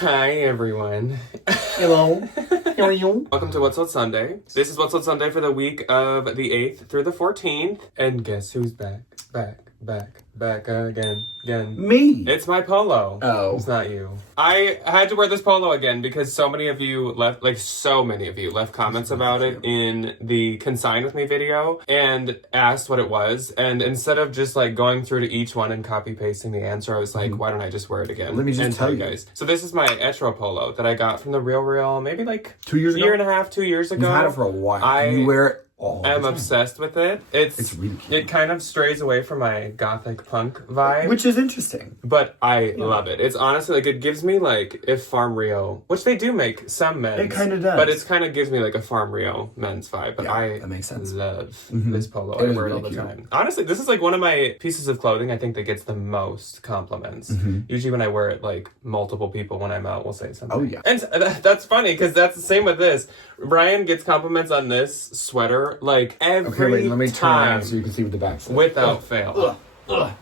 Hi, everyone. Hello. How are you? Welcome to What's Sold Sunday. This is What's Sold Sunday for the week of the 8th through the 14th. And guess who's back? Back again. Me. It's my polo. Oh. It's not you. I had to wear this polo again because so many of you left comments about it in the Consign With Me video and asked what it was. And instead of just like going through to each one and copy pasting the answer, I was like, why don't I just wear it again? Let me just tell you guys. So this is my Etro polo that I got from the Real maybe like 2 years ago? Year and a half, 2 years ago. You've had it for a while. You wear it all the I'm time. obsessed with it. It's really cute. It kind of strays away from my gothic punk vibe. Which is interesting. But I love it. It's honestly like, it gives me like, if Farm Rio, which they do make some men's. It kind of does. But it kind of gives me like a Farm Rio men's vibe. But that makes sense. Love this polo. It I is wear it all really the cute. time. Honestly, this is like one of my pieces of clothing I think that gets the most compliments. Usually when I wear it, like multiple people when I'm out will say something. Oh, yeah. And that's funny because that's the same with this. Brian gets compliments on this sweater like every Let me turn time around so you can see what the back says. without fail.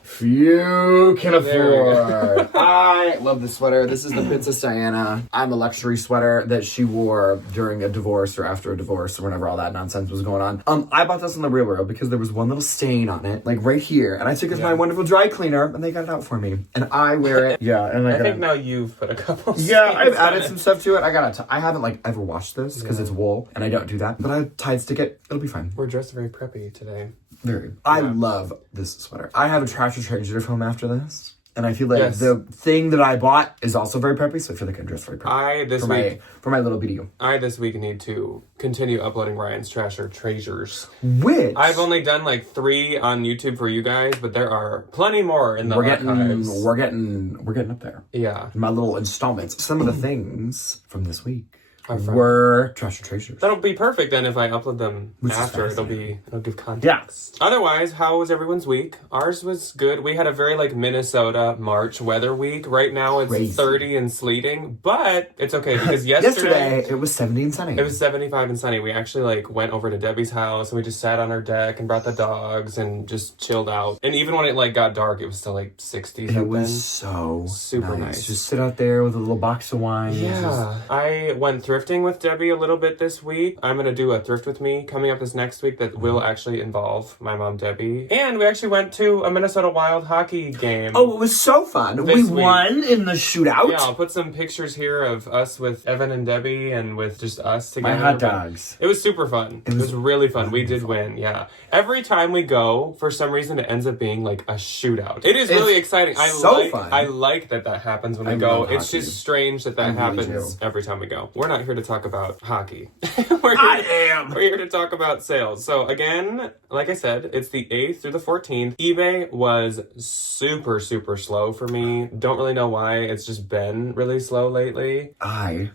Few can There we afford. I love this sweater. This is the Princess Diana. I'm a luxury sweater that she wore during a divorce or after a divorce or whenever all that nonsense was going on. I bought this on the Real World because there was one little stain on it, like right here. And I took it to my wonderful dry cleaner and they got it out for me. And I wear it. Yeah, and I think now you've put a couple. Yeah, I've stains on added it. some stuff to it. I haven't like ever washed this because it's wool and I don't do that. But I tide stick it. It'll be fine. We're dressed very preppy today. Very. I love this sweater. I have a Tractor Treasure film after this. And I feel like Yes. the thing that I bought is also very preppy, so I feel like I'm dressed very preppy. For my little video. I this week need to continue uploading Ryan's Trasher Treasures. Which I've only done like 3 on YouTube for you guys, but there are plenty more in the archives. we're getting up there. Yeah. My little installments. Some of the things from this week were Trasher Treasures. That'll be perfect then if I upload them Which is after. It'll give context. Yeah. Otherwise, how was everyone's week? Ours was good. We had a very like Minnesota March weather week. Right now it's Crazy. 30 and sleeting, but it's okay because yesterday it was 70 and sunny. it was 75 and sunny. We actually like went over to Debbie's house and we just sat on our deck and brought the dogs and just chilled out. And even when it like got dark, it was still like 60 something. It was so super nice. Just sit out there with a little box of wine. Yeah. I went thrifting with Debbie a little bit this week. I'm going to do a thrift with me coming up this next week that will actually involve my mom, Debbie. And we actually went to a Minnesota Wild hockey game. Oh, it was so fun. We won in the shootout. Yeah, I'll put some pictures here of us with Evan and Debbie and with just us together. My hot dogs. It was super fun. It was really fun. We did win, yeah. Every time we go, for some reason, it ends up being like a shootout. It is really exciting. Fun. I like that happens when we go. love It's hockey. just strange that happens do. every time we go. We're not here to talk about hockey. We're here to talk about sales. So again, like I said, it's the 8th through the 14th. eBay was super, super slow for me. Don't really know why. It's just been really slow lately. I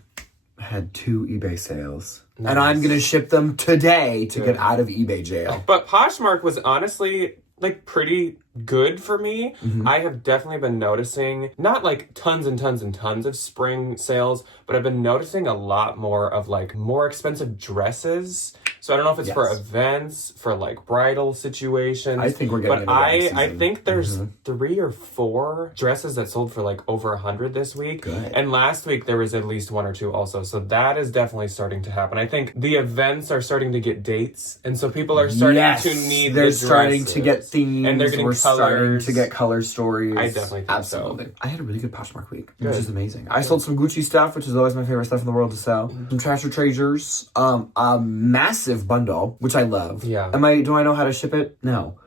had 2 eBay sales. Nice. And I'm going to ship them today to get out of eBay jail. But Poshmark was honestly like pretty good for me. I have definitely been noticing not like tons and tons and tons of spring sales, but I've been noticing a lot more of like more expensive dresses. So I don't know if it's for events, for like bridal situations. I think we're getting. But I think there's 3 or 4 dresses that sold for like over 100 this week. Good. And last week there was at least 1 or 2 also. So that is definitely starting to happen. I think the events are starting to get dates, and so people are starting to need. They're starting to get themes, and they're getting we're starting colors. to get color stories. I definitely think absolutely. so. I had a really good Poshmark week, which is amazing. I sold some Gucci stuff, which is always my favorite stuff in the world to sell. Some Trasher Treasures, a massive bundle, which I love. Yeah. Do I know how to ship it? No.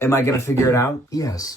Am I gonna figure it out? Yes.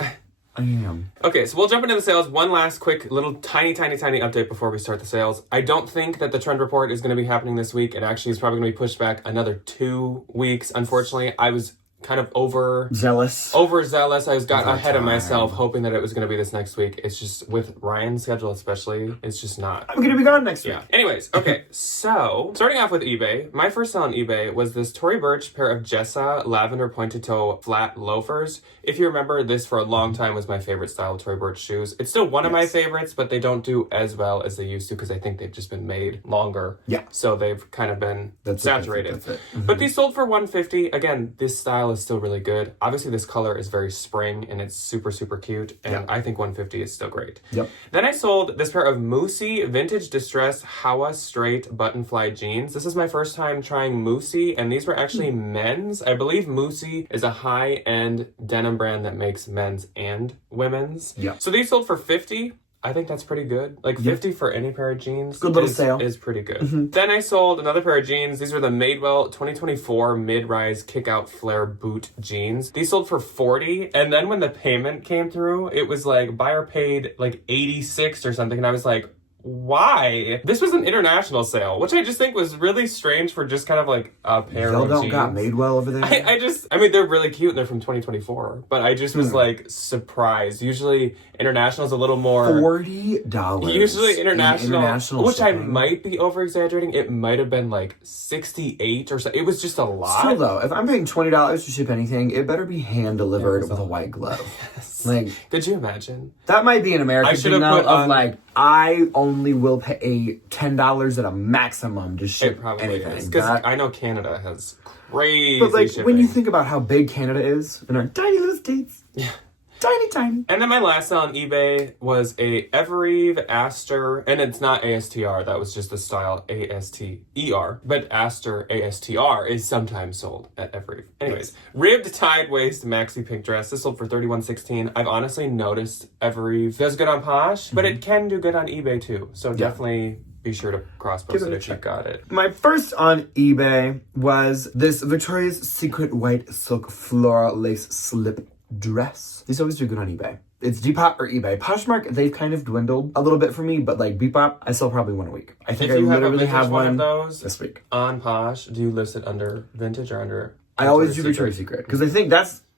I am. Okay, so we'll jump into the sales. One last quick little tiny update before we start the sales. I don't think that the trend report is going to be happening this week. It actually is probably going to be pushed back another 2 weeks. Unfortunately, I was kind of overzealous. I was got ahead of myself hoping that it was going to be this next week. It's just with Ryan's schedule especially, it's just not. I'm going to be gone next week. Yeah. Anyways, okay. So, starting off with eBay, my first sale on eBay was this Tory Burch pair of Jessa lavender pointed toe flat loafers. If you remember, this for a long time was my favorite style of Tory Burch shoes. It's still one of my favorites, but they don't do as well as they used to because I think they've just been made longer. Yeah. So they've kind of been saturated. That's it. But these sold for $150. Again, this style style is still really good. Obviously, this color is very spring and it's super, super cute. And I think 150 is still great. Yep. Then I sold this pair of Moosey Vintage Distress Hawa Straight Button Fly jeans. This is my first time trying Moosey, and these were actually men's. I believe Moosey is a high-end denim brand that makes men's and women's. Yeah. So these sold for $50. I think that's pretty good. Like 50 for any pair of jeans Good little sale. Is pretty good. Then I sold another pair of jeans. These are the Madewell 2024 mid-rise kick-out flare boot jeans. These sold for $40. And then when the payment came through, it was like buyer paid like $86 or something. And I was like, why? This was an international sale, which I just think was really strange for just kind of like a pair of jeans. Got Madewell over there. I mean, they're really cute and they're from 2024, but I just was like surprised. Usually international is a little more. $40. Usually international which shipping. I might be over exaggerating. It might have been like 68 or so. It was just a lot. Still though, if I'm paying $20 to ship anything, it better be hand delivered with a white glove. Yes. Like, could you imagine? That might be an American thing put though, on, of like, I only will pay $10 at a maximum to ship it probably anything. is. Because I know Canada has crazy But like, shipping. when you think about how big Canada is in our tiny little states. Yeah. Tiny. And then my last sale on eBay was a Evereve Aster, and it's not ASTR, that was just the style ASTER, but Aster ASTR is sometimes sold at Evereve. Anyways, ribbed tied waist maxi pink dress. This sold for $31.16. I've honestly noticed Evereve does good on Posh, but it can do good on eBay too. So definitely be sure to cross-post it if you got it. My first on eBay was this Victoria's Secret white silk floral lace slip dress. These always do good on eBay. It's Depop or eBay. Poshmark, they've kind of dwindled a little bit for me, but like Depop, I sell probably one a week. I think if you I literally have one one of those this week. On Posh, do you list it under vintage or under I always do Victoria's Secret because I think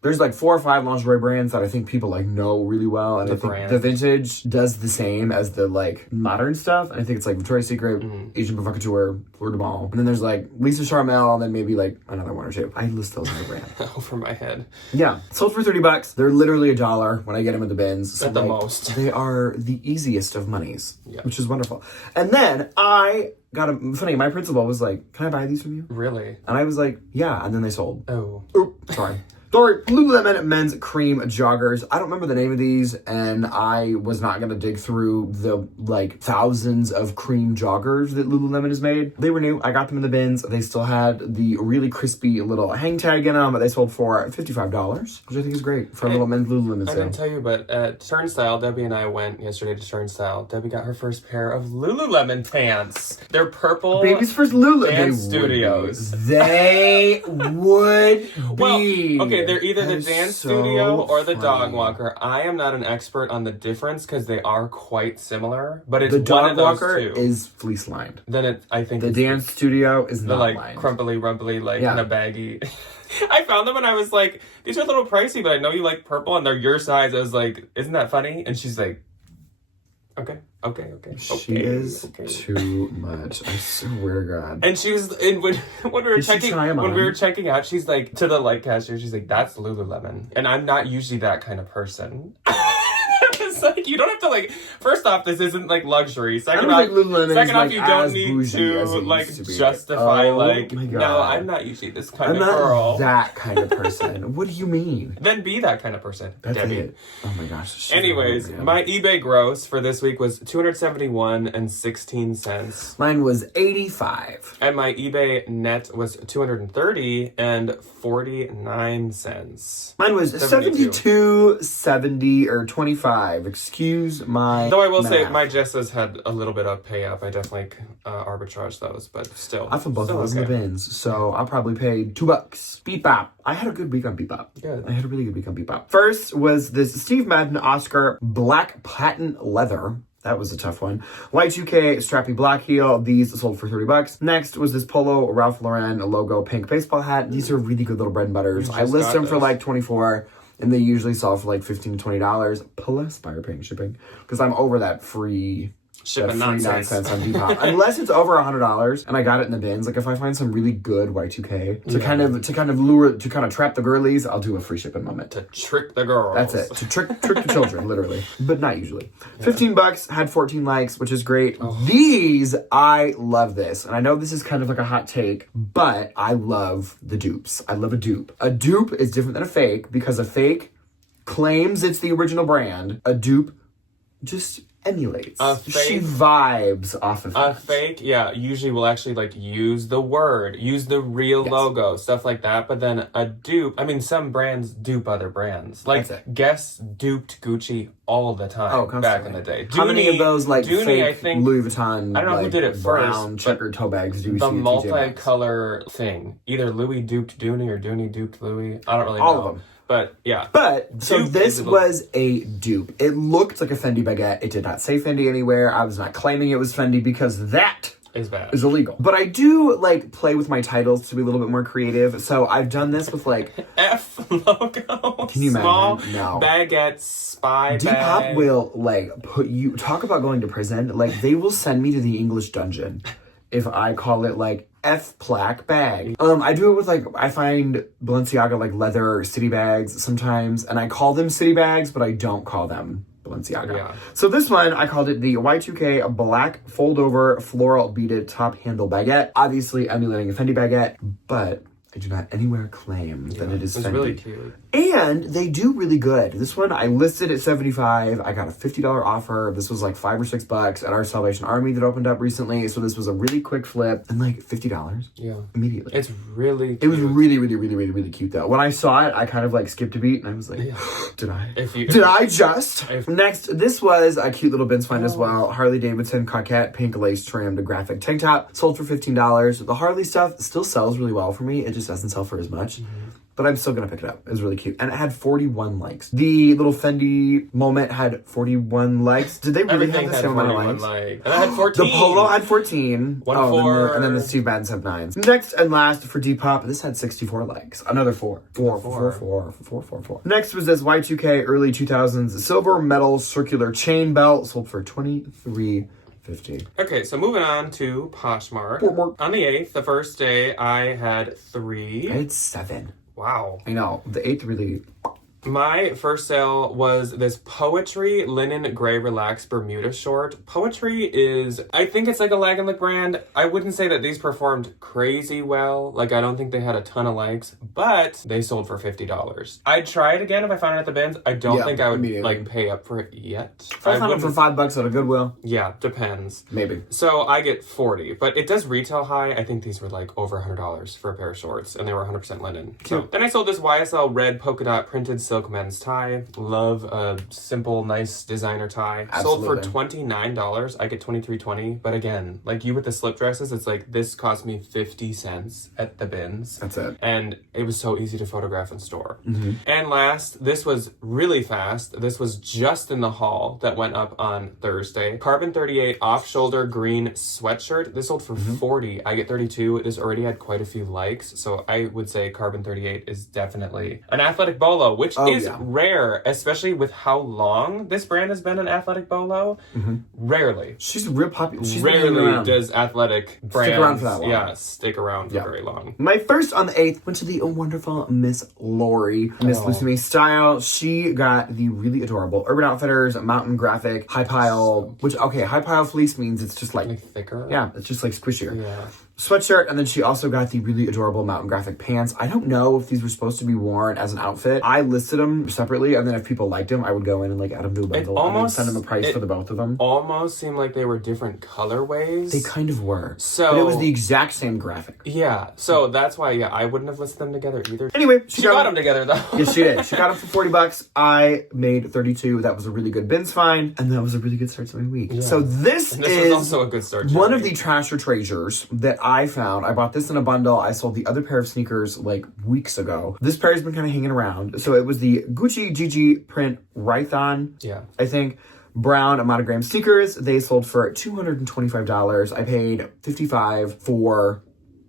there's like 4 or 5 lingerie brands that I think people like know really well, and I think the vintage does the same as the like modern stuff. And I think it's like Victoria's Secret, Asian Provocateur, Fleur de Mal, and then there's like Lisa Charmel, and then maybe like another one or two. I list those in the brand. Over my head. Yeah, sold for $30. They're literally $1 when I get them in the bins. So at the like, most. They are the easiest of monies, which is wonderful. And then I got a funny. My principal was like, "Can I buy these from you?" Really? And I was like, "Yeah." And then they sold. Oh. Oop, sorry. Lululemon men's cream joggers. I don't remember the name of these, and I was not gonna dig through the like thousands of cream joggers that Lululemon has made. They were new. I got them in the bins. They still had the really crispy little hang tag in them, but they sold for $55, which I think is great for a little men's Lululemon I sale. didn't tell you, but at Turnstile, Debbie and I went yesterday to Turnstile. Debbie got her first pair of Lululemon pants. They're purple. Baby's first Lululemon Dance Studios. They would Well, be. okay, they're either the That is Dance so Studio or the funny. Dog Walker. I am not an expert on the difference because they are quite similar, but it's The one Dog of those Walker two. is fleece lined. Then I think The it's Dance Studio is the not like lined. crumply, rumply, like kind of baggy. I found them and I was like, these are a little pricey, but I know you like purple and they're your size. I was like, isn't that funny? And she's like, okay. She is too much. I swear to God. And she was, and when we were checking out, she's like, to the light cashier, she's like, that's Lululemon. And I'm not usually that kind of person. It's like, you don't have to like, first off, this isn't like luxury. Second off, you don't need to like justify like, no, I'm not usually this kind of girl. I'm not that kind of person. What do you mean? Then be that kind of person. That's Debbie. it. Oh my gosh. Anyways, my eBay gross for this week was $271.16. Mine was $85. And my eBay net was $230.49. Mine was $72.70 or $25. Excuse my. Though I will math. say my Jessas had a little bit of pay up. I definitely arbitrage those, but still. I put both of those in the bins, so I'll probably pay $2. Bebop. I had a good week on Bebop. Good. I had a really good week on Bebop. First was this Steve Madden Oscar black patent leather. That was a tough one. Y2K strappy black heel. These sold for $30. Next was this Polo Ralph Lauren logo pink baseball hat. These are really good little bread and butters. I list them for like $24, and they usually sell for like $15 to $20 plus buyer paying shipping because I'm over that free Shipping that free nonsense. nonsense on Depop. Unless it's over $100 and I got it in the bins. Like if I find some really good Y2K to kind of trap the girlies, I'll do a free shipping moment. To trick the girls. That's it. To trick the children, literally. But not usually. $15, had 14 likes, which is great. These, I love this. And I know this is kind of like a hot take, but I love the dupes. I love a dupe. A dupe is different than a fake because a fake claims it's the original brand. A dupe just emulates. She vibes off of a fake, usually will actually like use the real logo, stuff like that. But then a dupe, I mean, some brands dupe other brands. Like Guess duped Gucci all the time back in the day. How many of those like Dooney, fake I think, Louis Vuitton, I don't know who did it brown first, checkered toe bags do we see the multicolor thing. Either Louis duped Dooney or Dooney duped Louis. I don't really know. All of them. But yeah. But so this was a dupe. It looked like a Fendi baguette. It did not say Fendi anywhere. I was not claiming it was Fendi because that is bad. Is illegal. But I do like play with my titles to be a little bit more creative. So I've done this with like F logo. Can you small imagine? No. Baguettes, spy Depop bag. will like put you talk about going to prison. Like they will send me to the English dungeon if I call it like F plaque bag. I do it with like, I find Balenciaga like leather city bags sometimes, and I call them city bags, but I don't call them Balenciaga. Yeah. So this one, I called it the Y2K black fold over floral beaded top handle baguette. Obviously emulating a Fendi baguette, but I do not anywhere claim that it is Fendi. It's really cute. And they do really good. This one I listed at $75. I got a $50 offer. This was like $5 or $6 at our Salvation Army that opened up recently. So this was a really quick flip and like $50. Yeah. Immediately. It's really cute. It was really, really, really, really, really cute though. When I saw it, I kind of like skipped a beat and I was like, did I? Did I just? Next, this was a cute little bins find as well. Harley Davidson coquette pink lace trimmed graphic tank top. Sold for $15. The Harley stuff still sells really well for me. It just doesn't sell for as much. But I'm still gonna pick it up. It was really cute. And it had 41 likes. The little Fendi moment had 41 likes. Did they really have the same amount of likes? And I had 14. The polo had 14. And then the Steve Maddens have 9. Next and last for Depop, this had 64 likes. Another 4. 4. Next was this Y2K early 2000s silver metal circular chain belt. Sold for $23.50. Okay, so moving on to Poshmark. On the 8th, the first day, I had 3. I had 7. Wow. I know. The 8th really... My first sale was this Poetry linen gray relaxed Bermuda short. Poetry is, I think it's like a Lag and Lick brand. I wouldn't say that these performed crazy well. Like, I don't think they had a ton of likes, but they sold for $50. I'd try it again if I found it at the bins. I don't think I would like pay up for it yet. If I found it for $5 at a Goodwill. Yeah, depends. Maybe. So I get 40, but it does retail high. I think these were like over $100 for a pair of shorts, and they were 100% linen. So then I sold this YSL red polka dot printed silk men's tie. Love a simple, nice designer tie. Absolutely. Sold for $29. I get $23.20. But again, like you with the slip dresses, it's like this cost me 50 cents at the bins. That's it. And it was so easy to photograph and store. And last, this was really fast. This was just in the haul that went up on Thursday. Carbon 38 off-shoulder green sweatshirt. This sold for $40. I get $32. This already had quite a few likes. So I would say Carbon 38 is definitely an athletic bolo, which is rare, especially with how long this brand has been an athletic bolo. Rarely. She's real popular. Rarely does athletic brands stick around for that long. Yeah, stick around for very long. My first on the 8th went to the wonderful Miss Lori, Miss Lucy May Style. She got the really adorable Urban Outfitters mountain graphic high pile, high pile fleece means it's just like thicker. Yeah, it's just like squishier. Yeah. Sweatshirt, and then she also got the really adorable mountain graphic pants. I don't know if these were supposed to be worn as an outfit. I listed them separately, and then if people liked them, I would go in and like add them to a bundle and then send them a price for the both of them. Almost seemed like they were different colorways. They kind of were. So but it was the exact same graphic. Yeah, so that's why I wouldn't have listed them together either. Anyway, she got them together though. Yes, she did. She got them for $40. I made 32. That was a really good bins find, and that was a really good start to my week. Yeah. So this is was also a good start. One of the trash or treasures that I found. I bought this in a bundle. I sold the other pair of sneakers like weeks ago. This pair has been kind of hanging around. So it was the Gucci GG print Rython. Yeah. I think. Brown monogram sneakers. They sold for $225. I paid $55 for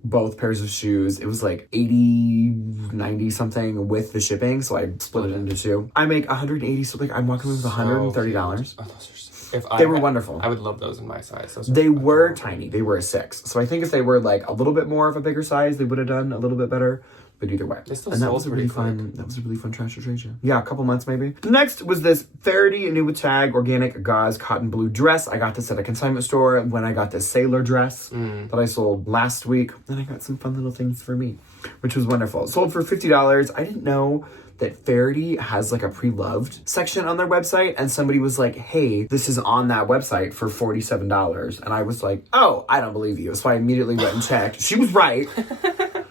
both pairs of shoes. It was like 80, 90 something with the shipping. So I split it into 2. I make $180. So like I'm walking away with $130. Oh, those are so They were wonderful. I would love those in my size. They were tiny. They were a 6. So I think if they were like a little bit more of a bigger size, they would have done a little bit better. But either way. And that was a really fun, trash or treasure. Yeah, a couple months maybe. Next was this Faraday New with Tag Organic Gauze Cotton Blue dress. I got this at a consignment store when I got this sailor dress that I sold last week. Then I got some fun little things for me, which was wonderful. Sold for $50. I didn't know that Faraday has like a pre-loved section on their website, and somebody was like, hey, this is on that website for $47. And I was like, oh, I don't believe you. So I immediately went and checked. She was right.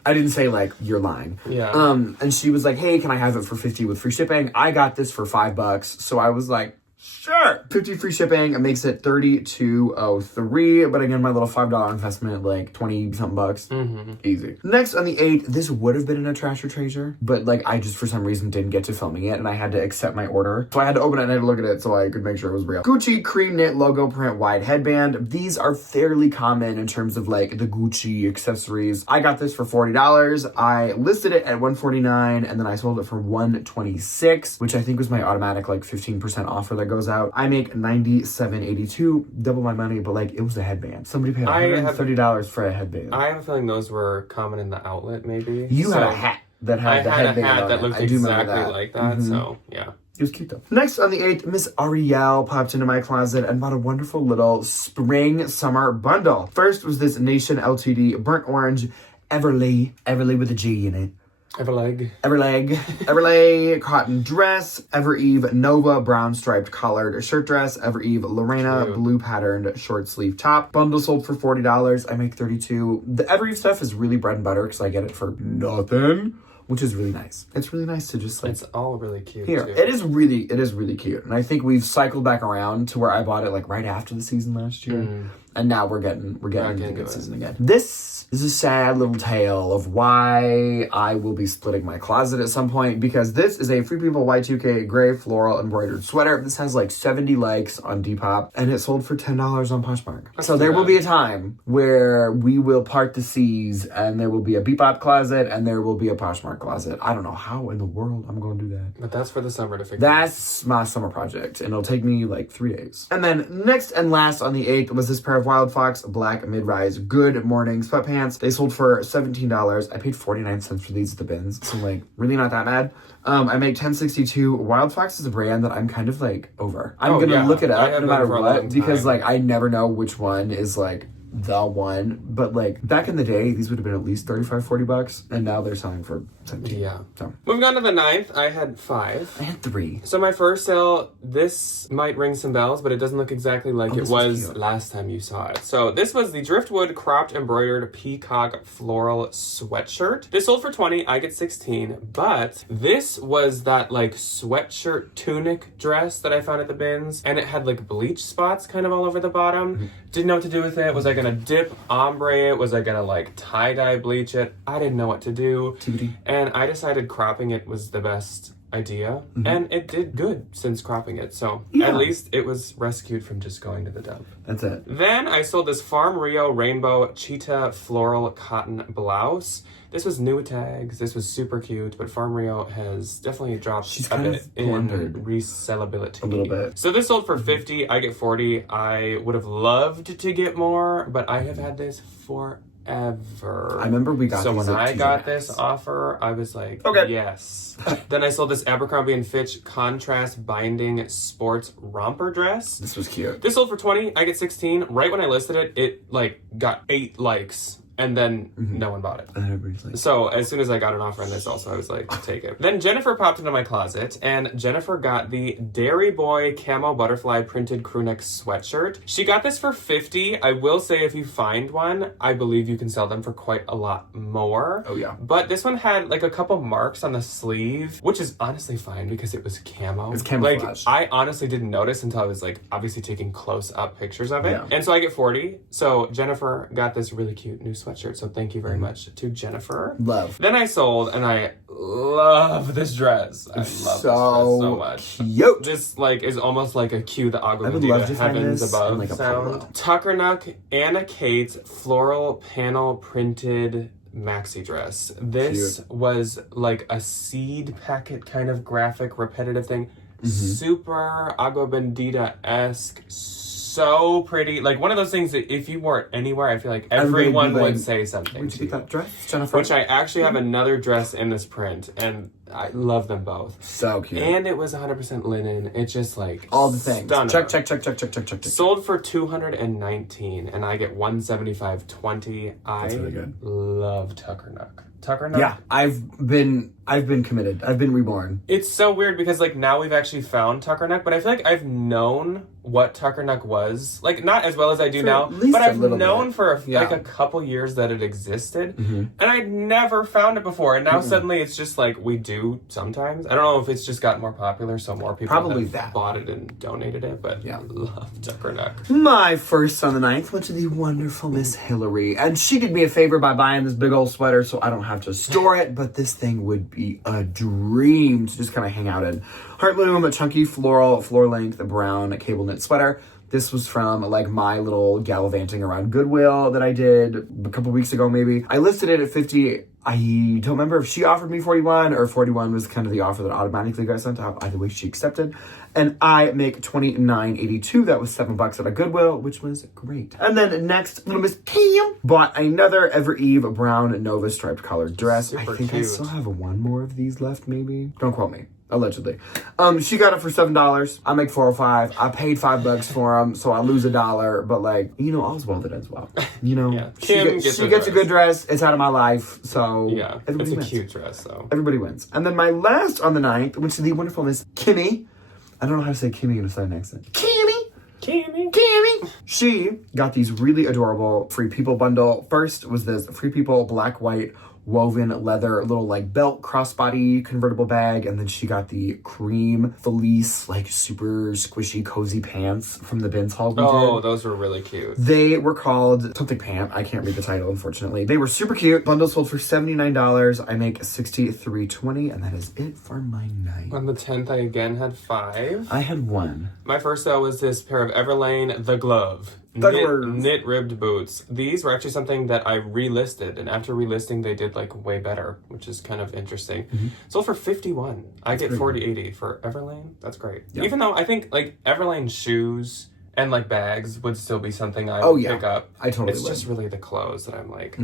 I didn't say like, you're lying. Yeah. And she was like, hey, can I have it for $50 with free shipping? I got this for $5. So I was like, sure. $50 free shipping. It makes it $32.03. But again, my little $5 investment, like 20 something bucks. Easy. Next on the 8th, this would have been in a trash or treasure, but like I just for some reason didn't get to filming it, and I had to accept my order. So I had to open it and I had to look at it so I could make sure it was real. Gucci cream knit logo print wide headband. These are fairly common in terms of like the Gucci accessories. I got this for $40. I listed it at $149, and then I sold it for $126, which I think was my automatic like 15% offer that goes out. I make $97.82, double my money, but like it was a headband. Somebody paid $130 for a headband. I have a feeling those were common in the outlet, maybe. You had a hat that had the headband on it. I had a hat that looked exactly like that, so yeah. It was cute though. Next on the 8th, Miss Ariel popped into my closet and bought a wonderful little spring summer bundle. First was this Nation Ltd burnt orange Everlay with a G in it. Everlay cotton dress, Evereve Nova brown striped collared shirt dress, Evereve Lorena blue patterned short sleeve top. Bundle sold for $40. I make $32. The Evereve stuff is really bread and butter because I get it for nothing, which is really nice. It's really nice to just like... It's all really cute, here, too. It is really cute. And I think we've cycled back around to where I bought it like right after the season last year. And now we're getting into the good season again. This is a sad little tale of why I will be splitting my closet at some point, because this is a Free People Y2K gray floral embroidered sweater. This has like 70 likes on Depop, and it sold for $10 on Poshmark. So there will be a time where we will part the seas, and there will be a Depop closet, and there will be a Poshmark closet. I don't know how in the world I'm going to do that. But that's for the summer to figure out. That's my summer project, and it'll take me like 3 days. And then next and last on the 8th was this pair of Wild Fox black mid-rise Good Morning sweatpants. They sold for $17. I paid 49 cents for these at the bins, so like really not that bad. I make $10.62. Wild Fox is a brand that I'm kind of like over. I'm gonna look it up no matter what, because like I never know which one is like the one, but like back in the day these would have been at least $35-40, and now they're selling for $17. Yeah. So moving on to the 9th, I had 5. I had 3. So my first sale, this might ring some bells, but it doesn't look exactly like it was last time you saw it. So this was the Driftwood cropped embroidered peacock floral sweatshirt. This sold for $20. I get $16, but this was that like sweatshirt tunic dress that I found at the bins, and it had like bleach spots kind of all over the bottom. Didn't know what to do with it. Was I gonna dip ombre it? Was I gonna like tie-dye bleach it? I didn't know what to do. And I decided cropping it was the best idea. And it did good since cropping it. So at least it was rescued from just going to the dump. That's it. Then I sold this Farm Rio Rainbow Cheetah Floral Cotton Blouse. This was new tags. This was super cute, but Farm Rio has definitely dropped a bit in resellability. A little bit. So this sold for $50. I get $40. I would have loved to get more, but I have had this forever. I remember we got so when I got this offer, I was like, okay, yes. Then I sold this Abercrombie & Fitch contrast binding sports romper dress. This was cute. This sold for $20. I get $16. Right when I listed it, it like got 8 likes. And then no one bought it. So as soon as I got an offer on this also, I was like, take it. Then Jennifer popped into my closet, and Jennifer got the Dairy Boy camo butterfly printed crewneck sweatshirt. She got this for $50. I will say if you find one, I believe you can sell them for quite a lot more. Oh yeah. But this one had like a couple marks on the sleeve, which is honestly fine because it was camo. It's camouflage. Like I honestly didn't notice until I was like obviously taking close up pictures of it. Yeah. And so I get $40. So Jennifer got this really cute new sweatshirt. So thank you very much to Jennifer. Love. Then I sold, and I love this dress. I love this dress so much. Cute. This like is almost like a cue the I would love to find heavens this above in, like, a sound. polo. Tuckernuck Anna Kate's floral panel printed maxi dress. This was like a seed packet kind of graphic repetitive thing. super agua bendita-esque, so pretty. Like one of those things that if you wore it anywhere, I feel like everyone would say something. Where'd you to get that dress, Jennifer? Which I actually have another dress in this print, and I love them both. So cute. And it was 100% linen. It's just like all the things. Stunning. Check. Sold for $219, and I get $175.20. That's really good. Love Tuckernuck. Tuckernuck. Yeah, I've been committed. I've been reborn. It's so weird because like now we've actually found Tuckernuck, but I feel like I've known what Tuckernuck was, like not as well as I do now, but I've known for like a couple years that it existed, and I'd never found it before, and now suddenly it's just like we do sometimes. I don't know if it's just gotten more popular, so more people have bought it and donated it, but I love Tuckernuck. My first on the 9th went to the wonderful Miss Hillary, and she did me a favor by buying this big old sweater so I don't have to store it, but this thing would be a dream to just kind of hang out in. Heartloom, a chunky floral, floor-length, brown cable knit sweater. This was from like my little gallivanting around Goodwill that I did a couple weeks ago maybe. I listed it at 50. I don't remember if she offered me 41 or 41 was kind of the offer that automatically got sent out. Either way, she accepted. And I make $29.82. That was $7 at a Goodwill, which was great. And then next, little Miss Kim bought another Ever Eve brown Nova striped colored dress. Super I think cute. I still have one more of these left, maybe. Don't quote me. Allegedly. She got it for $7. I make $4.05. I paid $5 for them, so I lose $1. But like, you know, all's well that ends well. You know, Yeah. she gets a good dress. It's out of my life, so Yeah, everybody it's a wins. cute dress though. Everybody wins. And then my last on the 9th went to the wonderful Miss Kimmy. I don't know how to say Kimmy in a Southern accent. Kimmy. She got these really adorable Free People bundle. First was this Free People black, white, woven leather little like belt crossbody convertible bag, and then she got the cream fleece like super squishy cozy pants from the Ben's haul we did. Those were really cute. They were called something pant. I can't read the title, unfortunately. They were super cute. Bundle sold for $79. I make $63.20, and that is it for my night. On the 10th, I again had 5. I had 1. My first sale was this pair of Everlane The Glove. Knit ribbed boots. These were actually something that I relisted, and after relisting they did like way better, which is kind of interesting. Sold for $51. I get $40.80 for Everlane. That's great. Yep. Even though I think like Everlane shoes and like bags would still be something I would pick up. I totally It's would. just really the clothes that I'm like,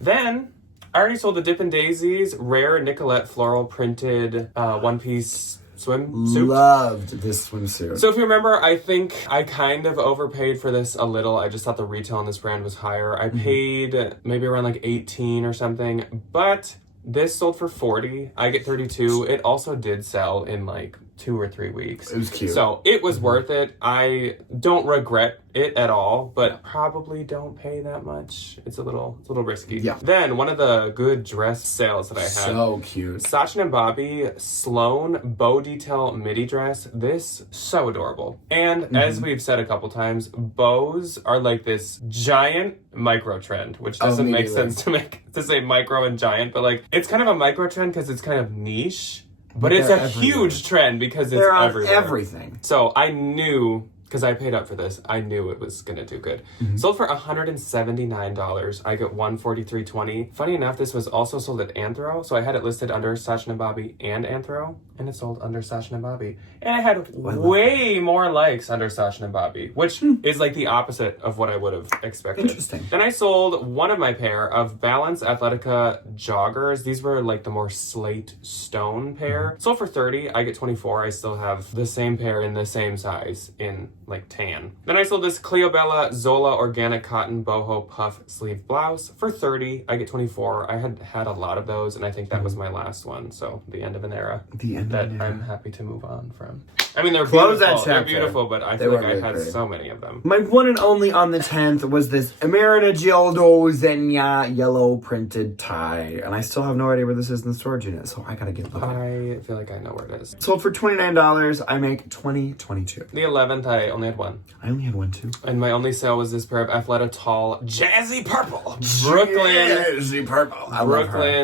Then I already sold the Dippin' Daisies rare Nicolette floral printed one-piece swimsuit. Loved this swimsuit. So if you remember, I think I kind of overpaid for this a little. I just thought the retail on this brand was higher. I paid maybe around like 18 or something, but this sold for 40. I get 32. It also did sell in like 2 or 3 weeks. It was cute. So it was worth it. I don't regret it at all, but probably don't pay that much. It's a little risky. Yeah. Then one of the good dress sales that I had. So cute. Sachin and Bobby Sloan bow detail midi dress. This so adorable. And as we've said a couple times, bows are like this giant micro trend, which doesn't make sense to say micro and giant, but like it's kind of a micro trend because it's kind of niche. But it's a huge trend because it's everywhere. Everything. So I knew, because I paid up for this, I knew it was going to do good. Sold for $179. I get $143.20. Funny enough, this was also sold at Anthro. So I had it listed under Sachin and Bobby and Anthro. And it sold under Sachin and Bobby. And I had way more likes under Sachin and Bobby, which is like the opposite of what I would have expected. Interesting. Then I sold one of my pair of Balance Athletica joggers. These were like the more slate stone pair. Sold for $30. I get $24. I still have the same pair in the same size in like tan. Then I sold this Cleobella Zola organic cotton boho puff sleeve blouse for $30. I get $24. I had a lot of those, and I think that was my last one. So the end of an era. The end that of an era. I'm happy to move on from. I mean, they're Close beautiful. that They're chapter. beautiful, but I They feel were like I really had pretty. so many of them. My one and only on the 10th was this Emerita Gildo Xenia yellow printed tie. And I still have no idea where this is in the storage unit, so I gotta get looking. I feel like I know where it is. Sold for $29. I make $20.22. The 11th, I only had one. I only had one too. And my only sale was this pair of Athleta Tall Jazzy Purple. Brooklyn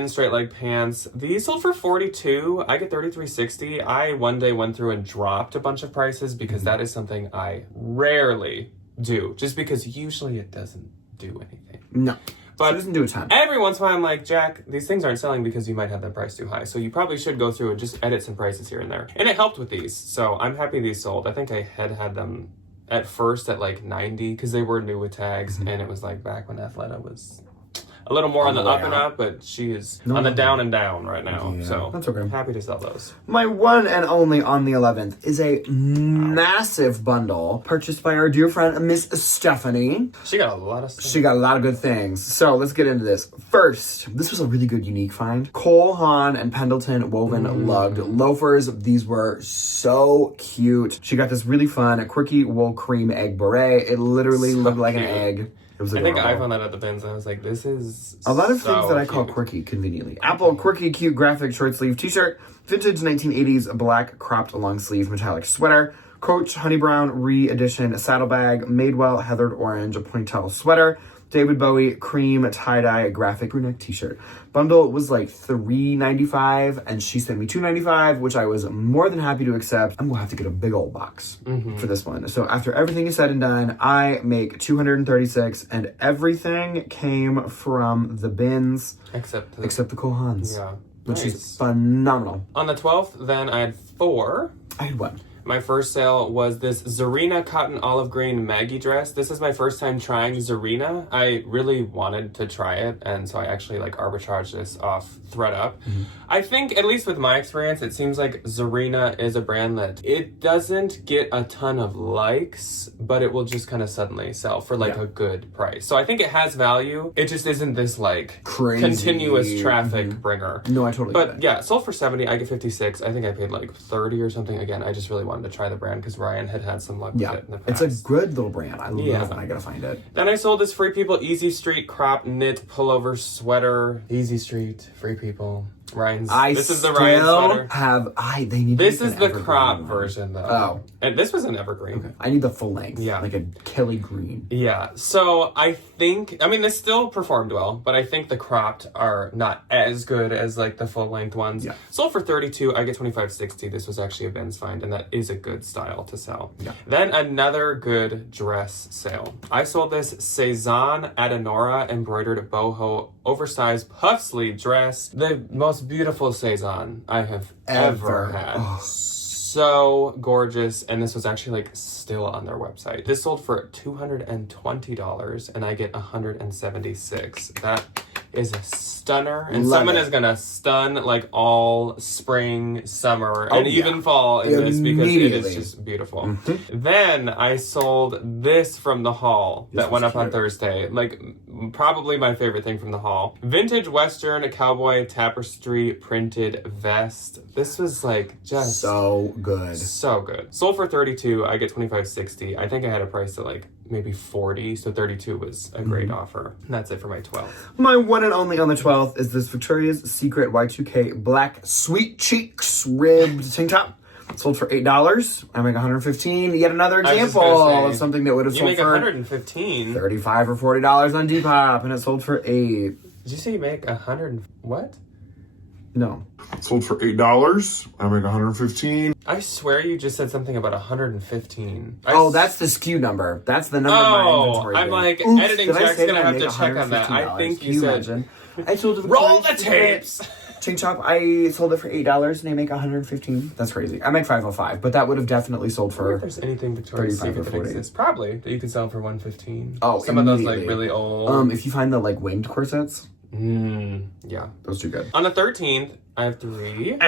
straight leg pants. These sold for $42. I get $33.60. I one day went through and dropped a bunch of prices because that is something I rarely do. Just because usually it doesn't do anything. No. But she doesn't do a ton. Every once in a while, I'm like, Jack, these things aren't selling because you might have that price too high. So you probably should go through and just edit some prices here and there. And it helped with these. So I'm happy these sold. I think I had them at first at like 90 because they were new with tags. And it was like back when Athleta was a little more on the up and up, but she is on the down and down right now. Yeah, so that's okay. Happy to sell those. My one and only on the 11th is a massive bundle purchased by our dear friend, Miss Stephanie. She got a lot of stuff. She got a lot of good things. So let's get into this. First, this was a really good unique find. Cole Haan and Pendleton woven lugged loafers. These were so cute. She got this really fun, quirky wool cream egg beret. It literally looked like an egg. I think I found that at the bins and I was like, this is a lot of so things that I call cute. quirky, conveniently. Apple quirky cute graphic short sleeve t-shirt, vintage 1980s black cropped long sleeve metallic sweater, Coach Honey Brown re-edition saddlebag, Madewell heathered orange ponytail sweater, David Bowie cream tie-dye graphic brunette t-shirt. Bundle was like $3.95 and she sent me $2.95, which I was more than happy to accept. I'm gonna have to get a big old box for this one. So after everything is said and done, I make $236 and everything came from the bins Except the Cole Haans. Yeah. Which Nice. is phenomenal. On the 12th, then I had 4. I had one. My first sale was this Zarina cotton olive green Maggie dress. This is my first time trying Zarina. I really wanted to try it, and so I actually like arbitraged this off ThreadUp. I think, at least with my experience, it seems like Zarina is a brand that it doesn't get a ton of likes, but it will just kind of suddenly sell for like a good price. So I think it has value. It just isn't this like Crazy. continuous traffic bringer. No, I totally get But it. yeah, sold for 70. I get 56. I think I paid like 30 or something. Again, I just really wanted to try the brand because Ryan had some luck with it in the past. It's a good little brand. I love Yeah. it. I gotta find it. Then I sold this Free People Easy Street crop knit pullover sweater. Easy Street, Free People. Ryan's. This is the Ryan sweater. They need This to is make the an evergreen crop one. version though. Oh. And this was an evergreen. Okay. I need the full length. Yeah. Like a Kelly green. Yeah, so I think, I mean, this still performed well, but I think the cropped are not as good as like the full length ones. Yeah. Sold for 32, I get 25.60. This was actually a Ben's find, and that is a good style to sell. Yeah. Then another good dress sale. I sold this Cezanne Adenora embroidered boho oversized puff sleeve dress. The most beautiful Cezanne I have ever had. Oh. So gorgeous, and this was actually like still on their website. This sold for $220 and I get $176. That is a stunner, and Love someone it. is gonna stun like all spring, summer, Oh, and yeah. even fall in this because it is Immediately. just beautiful. Then I sold this from the haul that went was up on cute. Thursday. Like probably my favorite thing from the haul. Vintage Western cowboy tapestry printed vest. This was like just So good. so good. Sold for 32, I get 25.60. I think I had a price at like maybe 40, so 32 was a great offer. And that's it for my 12. My one and only on the 12th is this Victoria's Secret Y2K black sweet cheeks ribbed tank top. Sold for $8. I make $115. Yet another I was just example gonna say, of something that would have You sold make for $115. $35 or $40 on Depop, and it sold for $8. Did you say you make what? No. Sold for $8. I make $115. I swear you just said something about 115. Oh, that's the SKU number. That's the number my Oh, inventory I'm did. like, Oops, editing did I Jack's say gonna that I have to make check on that. I $115? think Can you said- imagine? I sold it. Roll the tapes! Tank top, I sold it for $8 and I make $115. That's crazy. I make $505, but that would have definitely sold I wonder if for. there's anything Victoria's 35 or Secret that 40. exists. Probably that you could sell for 115. Oh, some of those like immediately. really old. If you find the like winged corsets, Yeah. those two good. On the 13th, I have 3.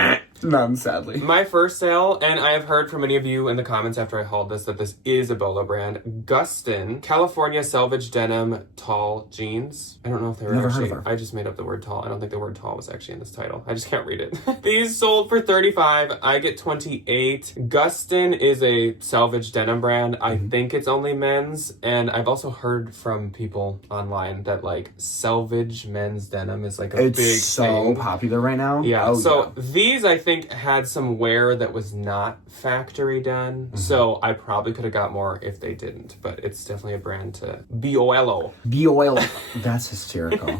None, sadly. My first sale, and I have heard from many of you in the comments after I hauled this that this is a Bolo brand. Gustin, California Selvage Denim Tall Jeans. I don't know if they were Never heard actually, of her. I just made up the word tall. I don't think the word tall was actually in this title. I just can't read it. These sold for 35. I get 28. Gustin is a selvage denim brand. I think it's only men's, and I've also heard from people online that like selvage men's denim is like a It's big so thing. popular right now. Yeah, Oh, so these I think had some wear that was not factory done, so I probably could have got more if they didn't, but it's definitely a brand to Biollo. Be oil. That's hysterical.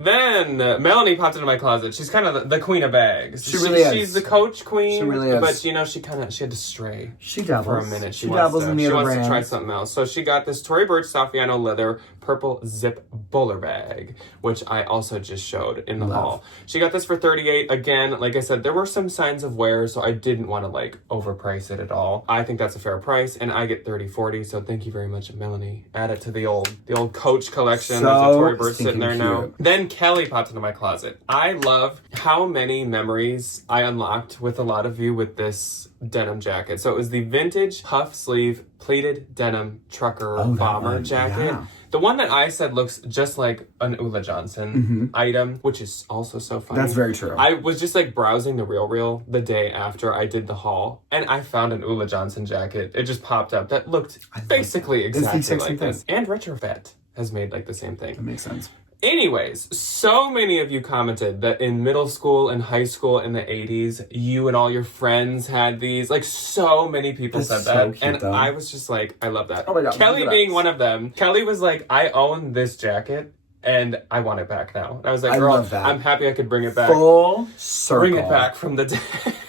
Then Melanie popped into my closet. She's kind of the queen of bags. She really is. She's the coach queen. She really is. But you know, she had to stray She dabbles. for a minute. She wants dabbles to, in the she other wants to try brands. something else. So she got this Tory Burch Saffiano leather purple zip bowler bag, which I also just showed in the haul. She got this for $38. Again, like I said, there were some signs of wear, so I didn't want to like overprice it at all. I think that's a fair price, and I get $30.40. So thank you very much, Melanie. Add it to the old Coach collection. There's a Tory Burch sitting there now. Then Kelly popped into my closet. I love how many memories I unlocked with a lot of you with this denim jacket. So it was the vintage puff sleeve pleated denim trucker bomber jacket. Yeah. The one that I said looks just like an Ula Johnson item, which is also so funny. That's very true. I was just like browsing the RealReal the day after I did the haul, and I found an Ula Johnson jacket. It just popped up that looked basically exactly like this. And Retrofit has made like the same thing. That makes sense. Anyways, so many of you commented that in middle school and high school in the 80s, you and all your friends had these. Like, so many people said that. Cute, and I was just like, I love that. Oh my God. Kelly being one of them. Kelly was like, I own this jacket and I want it back now. And I was like, girl, I'm happy I could bring it back. Full circle. Bring it back from the day.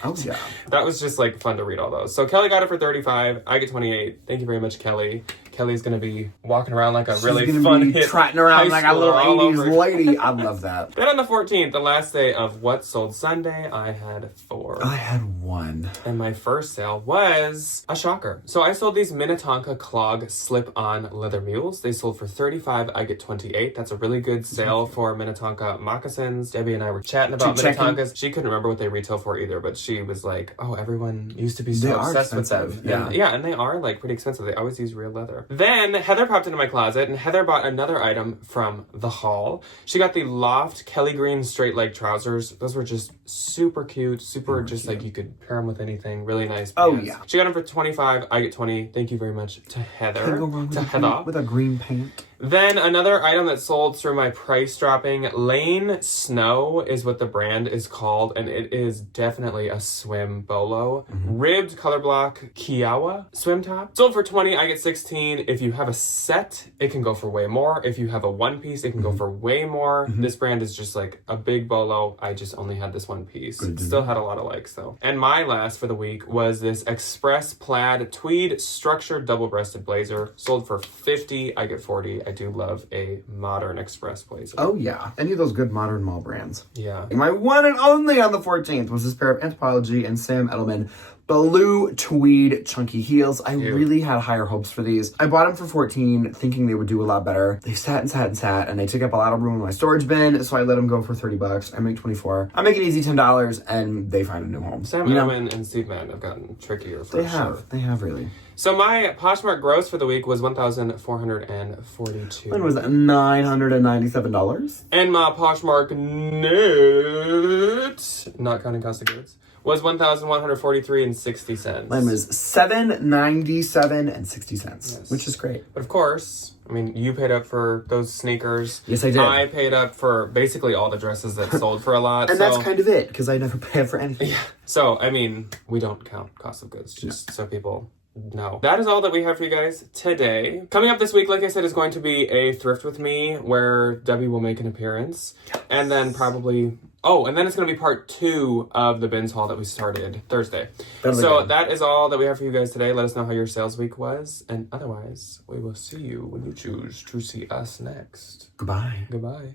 Oh, yeah. That was just like fun to read all those. So Kelly got it for $35. I get $28. Thank you very much, Kelly. Kelly's gonna be walking around like a really fun hit, trotting around like a little 80s lady. I love that. Then on the 14th, the last day of What Sold Sunday, I had 4. I had 1. And my first sale was a shocker. So I sold these Minnetonka clog slip-on leather mules. They sold for $35. I get $28. That's a really good sale for Minnetonka moccasins. Debbie and I were chatting about Minnetonkas. She couldn't remember what they retail for either, but she was like, oh, everyone used to be so obsessed with them. Yeah, and they are like pretty expensive. They always use real leather. Then Heather popped into my closet, and Heather bought another item from the haul. She got the Loft Kelly Green straight leg trousers. Those were just super cute, just like you could pair them with anything. Really nice pants. Oh, yeah. She got them for $25. I get $20. Thank you very much to Heather. Can't go wrong with a green pant. Then another item that sold through my price dropping, Lane Snow is what the brand is called, and it is definitely a swim bolo. Ribbed color block Kiowa swim top. Sold for $20, I get $16. If you have a set, it can go for way more. If you have a one piece, it can go for way more. This brand is just like a big bolo. I just only had this one piece. Still had a lot of likes though. And my last for the week was this Express plaid tweed structured double-breasted blazer. Sold for $50, I get $40. I do love a modern Express blazer. Oh, yeah. Any of those good modern mall brands. Yeah. My one and only on the 14th was this pair of Anthropologie and Sam Edelman blue tweed chunky heels. I really had higher hopes for these. I bought them for $14, thinking they would do a lot better. They sat and sat and sat, and they took up a lot of room in my storage bin, so I let them go for $30. I make $24. I make it easy $10, and they find a new home. Sam Edelman and Steve Madden have gotten trickier for sure. They have really. So my Poshmark gross for the week was $1,442. Mine was $997. And my Poshmark net, not counting cost of goods, was $1,143.60. Mine was $797.60, which is great. But of course, I mean, you paid up for those sneakers. Yes, I did. I paid up for basically all the dresses that sold for a lot. And that's kind of it, because I never pay up for anything. Yeah. So, I mean, we don't count cost of goods, just so people know. That is all that we have for you guys today. Coming up this week, like I said, is going to be a thrift with me where Debbie will make an appearance. Yes. And then probably... Oh, and then it's going to be part 2 of the bins haul that we started Thursday. So that is all that we have for you guys today. Let us know how your sales week was. And otherwise, we will see you when you choose to see us next. Goodbye. Goodbye.